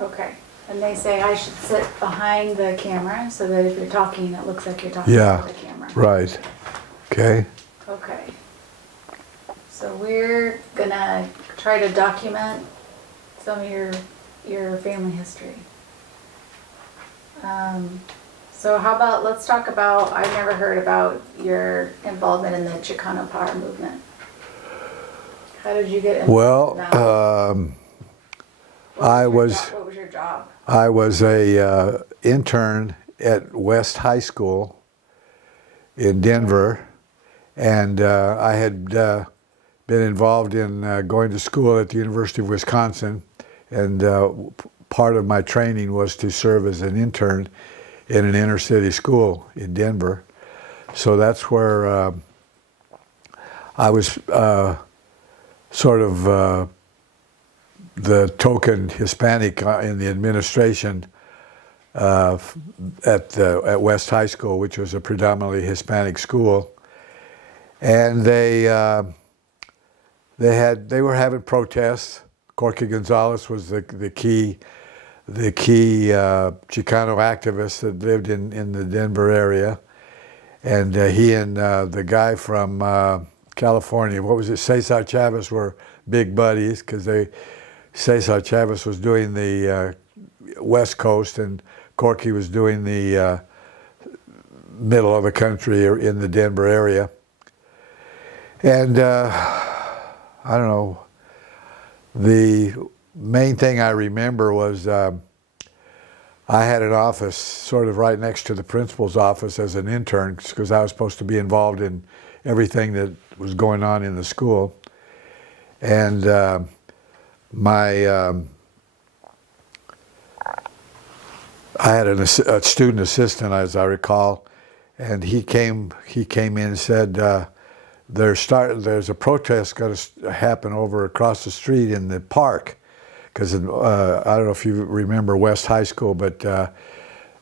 Okay. And they say I should sit behind the camera so that if you're talking, it looks like you're talking Yeah, to the camera. right. Okay. Okay. So we're gonna try to document some of your family history. So how about, let's talk about, I've never heard about your involvement in the Chicano Power movement. How did you get involved Well, in that? What was your job? I was a intern at West High School in Denver, and I had been involved in going to school at the University of Wisconsin, and part of my training was to serve as an intern in an inner city school in Denver. So that's where I was sort of the token Hispanic in the administration at West High School, which was a predominantly Hispanic school, and they were having protests. Corky Gonzalez was the key Chicano activist that lived in the Denver area, and he and the guy from California, what was it, Cesar Chavez, were big buddies because Cesar Chavez was doing the West Coast and Corky was doing the middle of the country in the Denver area. And I don't know, the main thing I remember was I had an office sort of right next to the principal's office as an intern because I was supposed to be involved in everything that was going on in the school. And I had a student assistant, as I recall, and he came in and said, there's a protest going to happen over across the street in the park, because I don't know if you remember West High School, but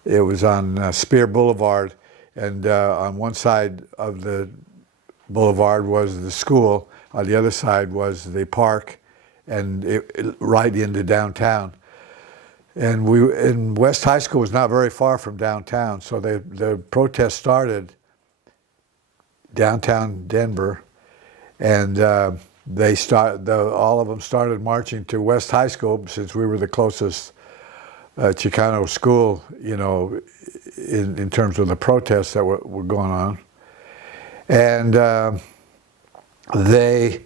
it was on Spear Boulevard, and on one side of the boulevard was the school, on the other side was the park, and right into downtown. And West High School was not very far from downtown, so the protest started downtown Denver, and all of them started marching to West High School since we were the closest Chicano school, you know, in terms of the protests that were going on. And they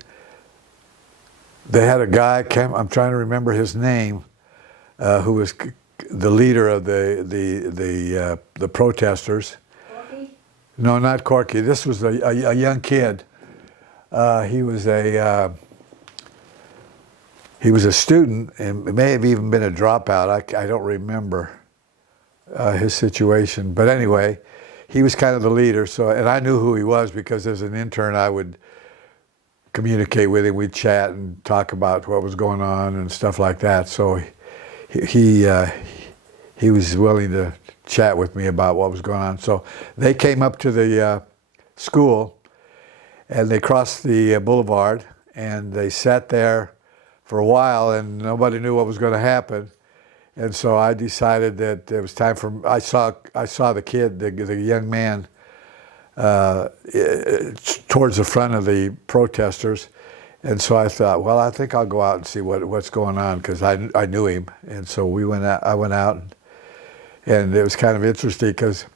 had a guy, I'm trying to remember his name, who was the leader of the protesters. Corky? No, not Corky. This was a young kid. He was a student and may have even been a dropout. I don't remember his situation, but anyway, he was kind of the leader. So, and I knew who he was because as an intern, I would communicate with him. We'd chat and talk about what was going on and stuff like that. So he was willing to chat with me about what was going on. So they came up to the school, and they crossed the boulevard, and they sat there for a while, and nobody knew what was going to happen. And so I decided that it was time for. I saw the kid, the young man, towards the front of the protesters, and so I thought, well, I think I'll go out and see what's going on, because I knew him. And so we went out. I went out, and it was kind of interesting because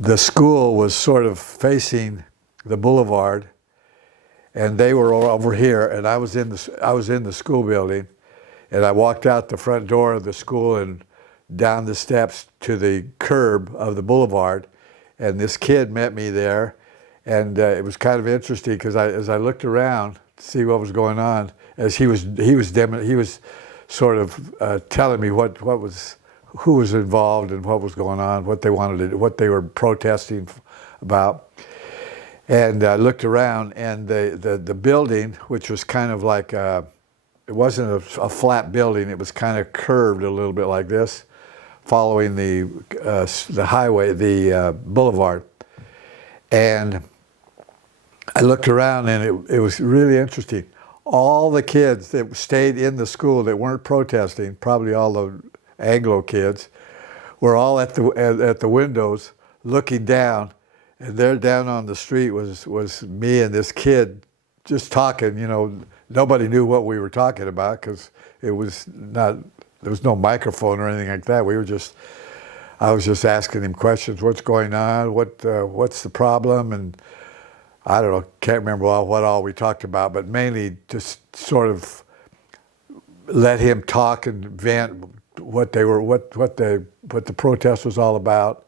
the school was sort of facing the boulevard, and they were over here, and I was in the school building, and I walked out the front door of the school and down the steps to the curb of the boulevard, and this kid met me there, and it was kind of interesting because as I looked around to see what was going on, as he was sort of telling me who was involved and what was going on, what they wanted to do, what they were protesting about. And I looked around, and the building, which was kind of like it wasn't a flat building, it was kind of curved a little bit like this, following the highway, the boulevard. And I looked around, and it was really interesting. all the kids that stayed in the school that weren't protesting, probably all the Anglo kids, were all at the windows looking down, and there down on the street was me and this kid just talking. You know, nobody knew what we were talking about because it was not. There was no microphone or anything like that. I was just asking him questions. What's going on? What's the problem? And I don't know. Can't remember what all we talked about, but mainly just sort of let him talk and vent what the protest was all about.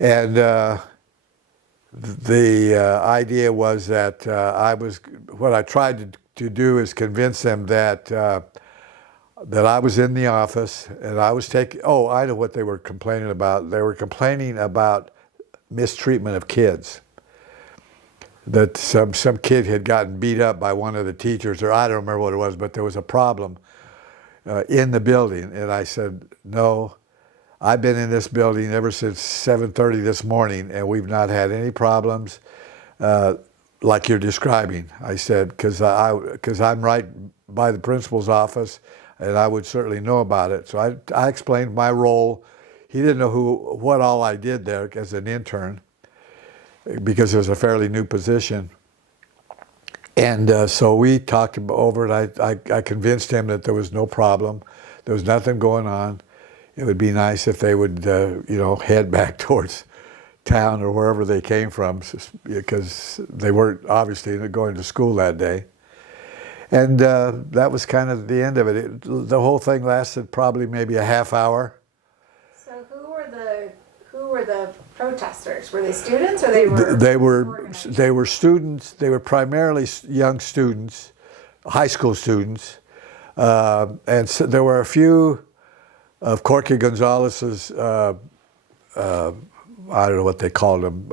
And the idea was that what I tried to do is convince them that I was in the office and I was taking. Oh, I know what they were complaining about. They were complaining about mistreatment of kids. That some kid had gotten beat up by one of the teachers, or I don't remember what it was, but there was a problem in the building. And I said, no, I've been in this building ever since 7:30 this morning, and we've not had any problems like you're describing. I said, because I'm right by the principal's office, and I would certainly know about it. So I explained my role. He didn't know what all I did there as an intern, because it was a fairly new position. And so we talked over it. I convinced him that there was no problem. There was nothing going on. It would be nice if they would, head back towards town or wherever they came from, because they weren't obviously going to school that day. And that was kind of the end of it. The whole thing lasted probably maybe a half hour. So who were the protesters? Were they students, or they were students. They were primarily young students, high school students, and so there were a few of Corky Gonzalez's. I don't know what they called them.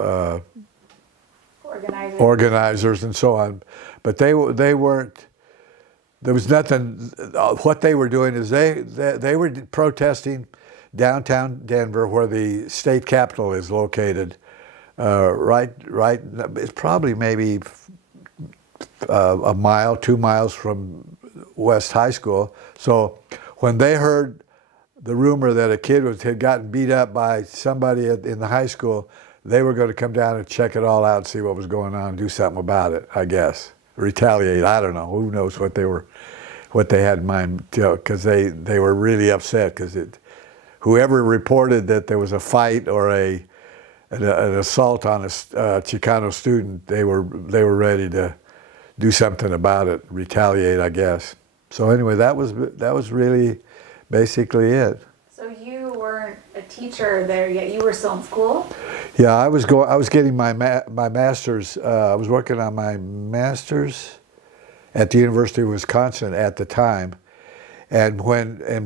Organizers and so on, but they weren't. There was nothing. What they were doing is they were protesting downtown Denver, where the state capitol is located. Right. It's probably maybe a mile, 2 miles from West High School. So when they heard the rumor that a kid had gotten beat up by somebody in the high school, they were going to come down and check it all out and see what was going on and do something about it, I guess. Retaliate. I don't know. Who knows what they had in mind, because they were really upset, because whoever reported that there was a fight or an assault on a Chicano student, they were ready to do something about it, retaliate, I guess. So anyway, that was really basically it. So you weren't a teacher there yet. You were still in school? Yeah, I was getting my master's. I was working on my master's at the University of Wisconsin at the time. And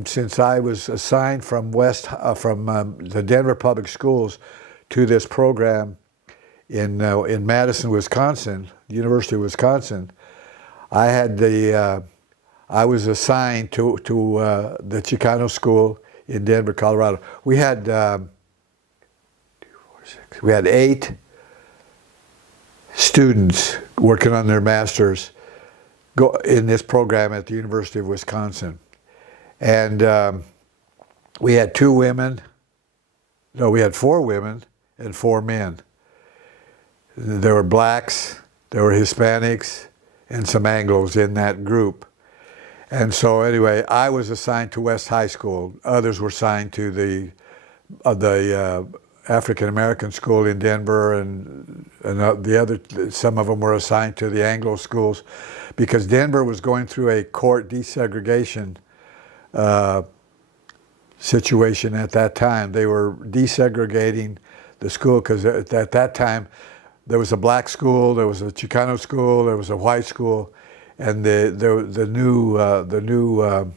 since I was assigned from the Denver Public Schools to this program in Madison, Wisconsin, University of Wisconsin, I was assigned to the Chicano School in Denver, Colorado. We had 8 students working on their masters in this program at the University of Wisconsin. And we had 2 women. No, we had 4 women and 4 men. There were blacks, there were Hispanics, and some Anglos in that group. And so anyway, I was assigned to West High School. Others were assigned to the African American school in Denver, and some of them were assigned to the Anglo schools, because Denver was going through a court desegregation situation at that time. They were desegregating the school, because at that time there was a black school, there was a Chicano school, there was a white school, and the new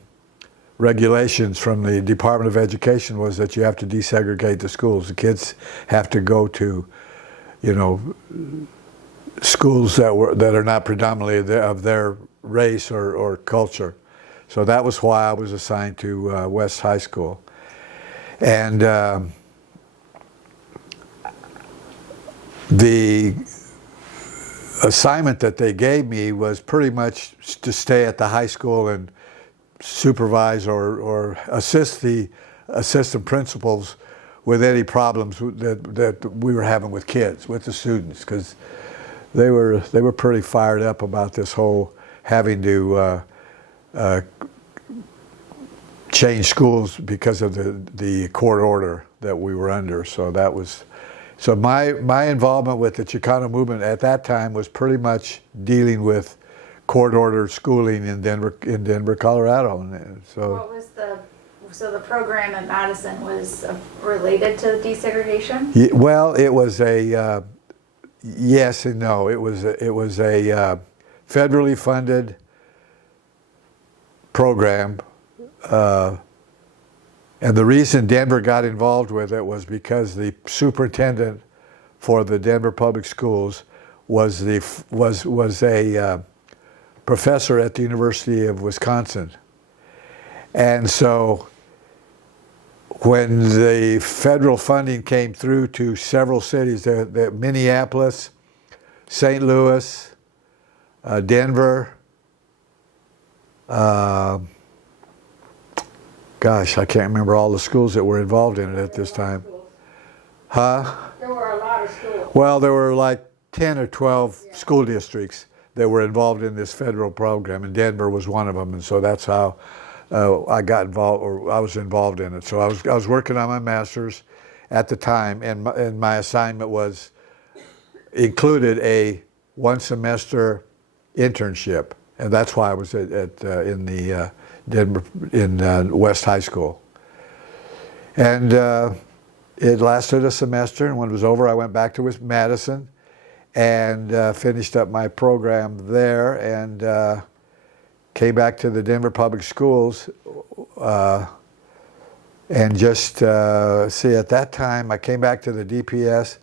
regulations from the Department of Education was that you have to desegregate the schools. The kids have to go to, schools that are not predominantly of their race or culture. So that was why I was assigned to West High School. And assignment that they gave me was pretty much to stay at the high school and supervise or assist the assistant principals with any problems that we were having with kids, with the students, because they were pretty fired up about this whole having to change schools because of the court order that we were under. So my involvement with the Chicano movement at that time was pretty much dealing with court-ordered schooling in Denver, Colorado. And so what was the program at Madison was related to desegregation? Well, it was a yes and no. It was a federally funded program, and the reason Denver got involved with it was because the superintendent for the Denver Public Schools was a professor at the University of Wisconsin, and so when the federal funding came through to several cities, the Minneapolis, St. Louis, Denver, gosh, I can't remember all the schools that were involved in it at this time. Huh? There were a lot of schools. Well, there were like 10 or 12 school districts that were involved in this federal program, and Denver was one of them, and so that's how I got involved, or I was involved in it. So I was working on my master's at the time, and my assignment included a one-semester internship, and that's why I was in the Denver in West High School. And it lasted a semester, and when it was over, I went back to Madison and finished up my program there, and came back to the Denver Public Schools, and just see, at that time I came back to the DPS.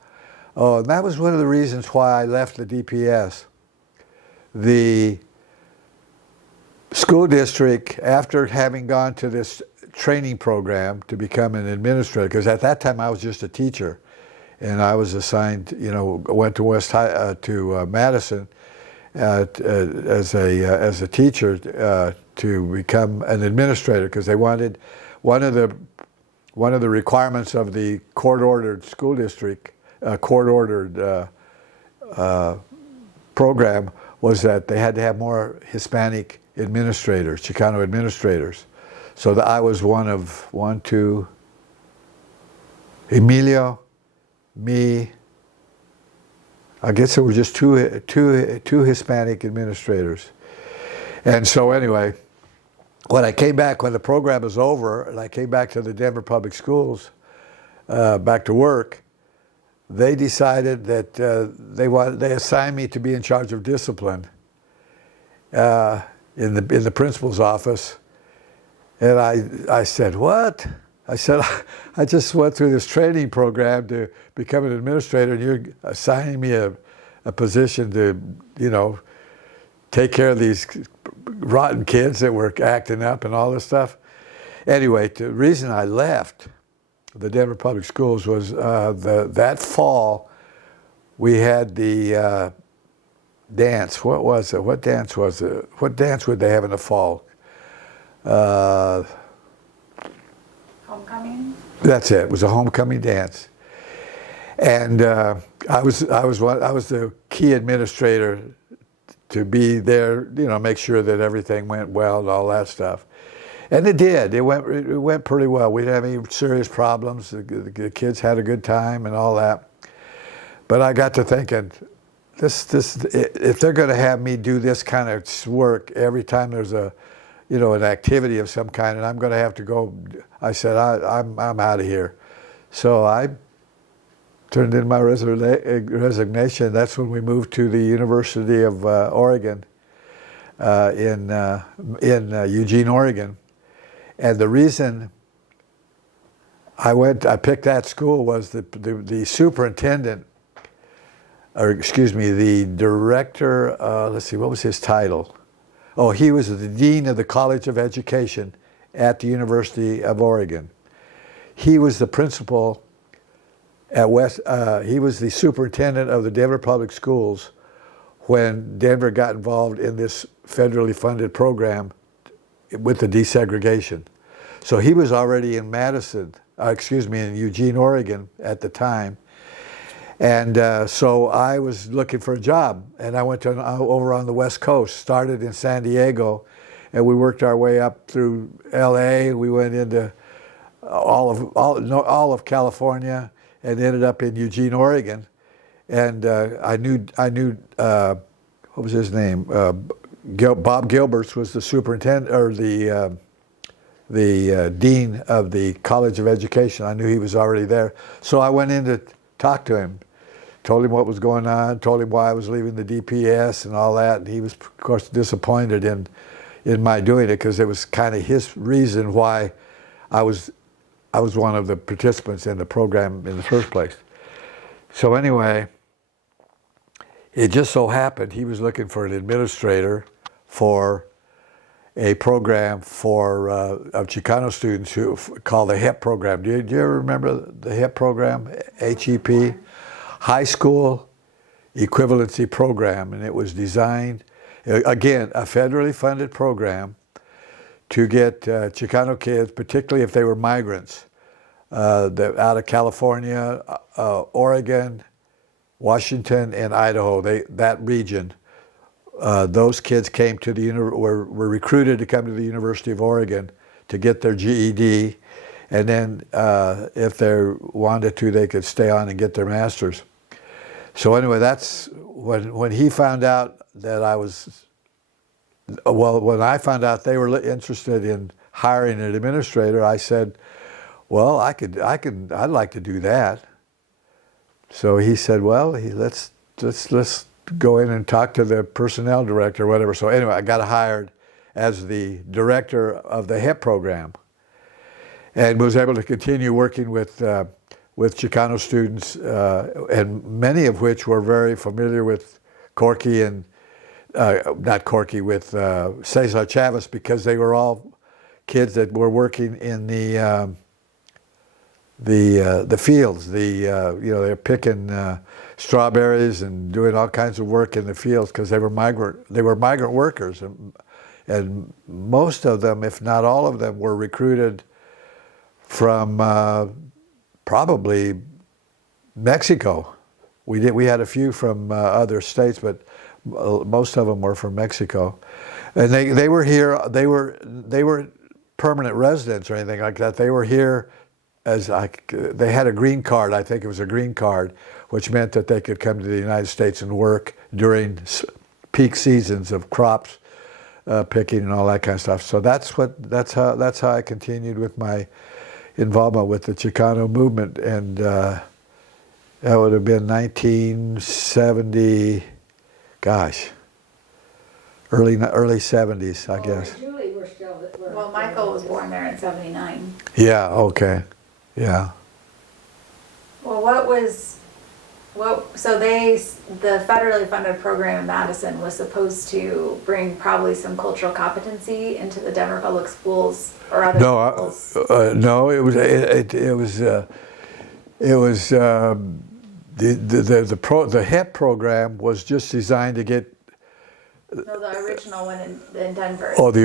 Oh, and that was one of the reasons why I left the DPS. The school district, after having gone to this training program to become an administrator, because at that time I was just a teacher, and I was assigned, went to Madison as a teacher to become an administrator, because they wanted one of the requirements of the court-ordered school district, court-ordered program, was that they had to have more Hispanic administrators, Chicano administrators. So that I was Emilio, me. I guess there were just two Hispanic administrators. And so anyway, when the program was over, and I came back to the Denver Public Schools, back to work, they decided that they assigned me to be in charge of discipline in the principal's office. And I said, what? I said, I just went through this training program to become an administrator, and you're assigning me a position to, take care of these rotten kids that were acting up and all this stuff. Anyway, the reason I left the Denver Public Schools was that fall we had the dance. What was it? What dance was it? What dance would they have in the fall? Homecoming? That's it. It was a homecoming dance, and I was the key administrator to be there, make sure that everything went well and all that stuff. And it did. It went pretty well. We didn't have any serious problems. The kids had a good time and all that. But I got to thinking, if they're going to have me do this kind of work every time there's an activity of some kind, and I'm going to have to go, I said, I'm out of here. So I turned in my resignation. That's when we moved to the University of Oregon in Eugene, Oregon. And the reason I picked that school was the superintendent, the director, let's see, what was his title? Oh, he was the dean of the College of Education at the University of Oregon. He was the principal at he was the superintendent of the Denver Public Schools when Denver got involved in this federally funded program with the desegregation. So he was already in in Eugene, Oregon at the time. And so I was looking for a job, and I went to over on the West Coast, started in San Diego, and we worked our way up through LA. We went into all of California and ended up in Eugene, Oregon. And I knew what was his name? Bob Gilberts was the superintendent, or the dean of the College of Education. I knew he was already there. So I went in to talk to him, told him what was going on, told him why I was leaving the DPS and all that. And he was, of course, disappointed in my doing it, because it was kind of his reason why I was one of the participants in the program in the first place. So anyway, it just so happened he was looking for an administrator for a program for of Chicano students who called the HEP program. Do you ever remember the HEP program? HEP, High School Equivalency Program, and it was designed, again, a federally funded program to get Chicano kids, particularly if they were migrants, out of California, Oregon, Washington, and Idaho. That region. Those kids came to were recruited to come to the University of Oregon to get their GED, and then if they wanted to, they could stay on and get their master's. So anyway, that's when he found out that when I found out they were interested in hiring an administrator, I said, well, I'd like to do that. So he said, well, let's go in and talk to the personnel director or whatever. So anyway, I got hired as the director of the HEP program, and was able to continue working with Chicano students, and many of which were very familiar with Corky and not Corky, with Cesar Chavez, because they were all kids that were working in the fields. They're picking strawberries and doing all kinds of work in the fields, because they were migrant workers, and most of them, if not all of them, were recruited from probably Mexico. We had a few from other states, but most of them were from Mexico, and they were here. They were permanent residents or anything like that. They were here they had a green card. I think it was a green card, which meant that they could come to the United States and work during peak seasons of crops picking and all that kind of stuff. So that's how I continued with my involvement with the Chicano movement, and that would have been 1970. Gosh, early 70s, I guess. Julie, we're still. Well, Michael was born there in '79. Yeah. Okay. Yeah. Well, so the federally funded program in Madison was supposed to bring probably some cultural competency into the Denver Public Schools or other schools. No, it was the HEP program was just designed to get. No, the original one in Denver. Oh, the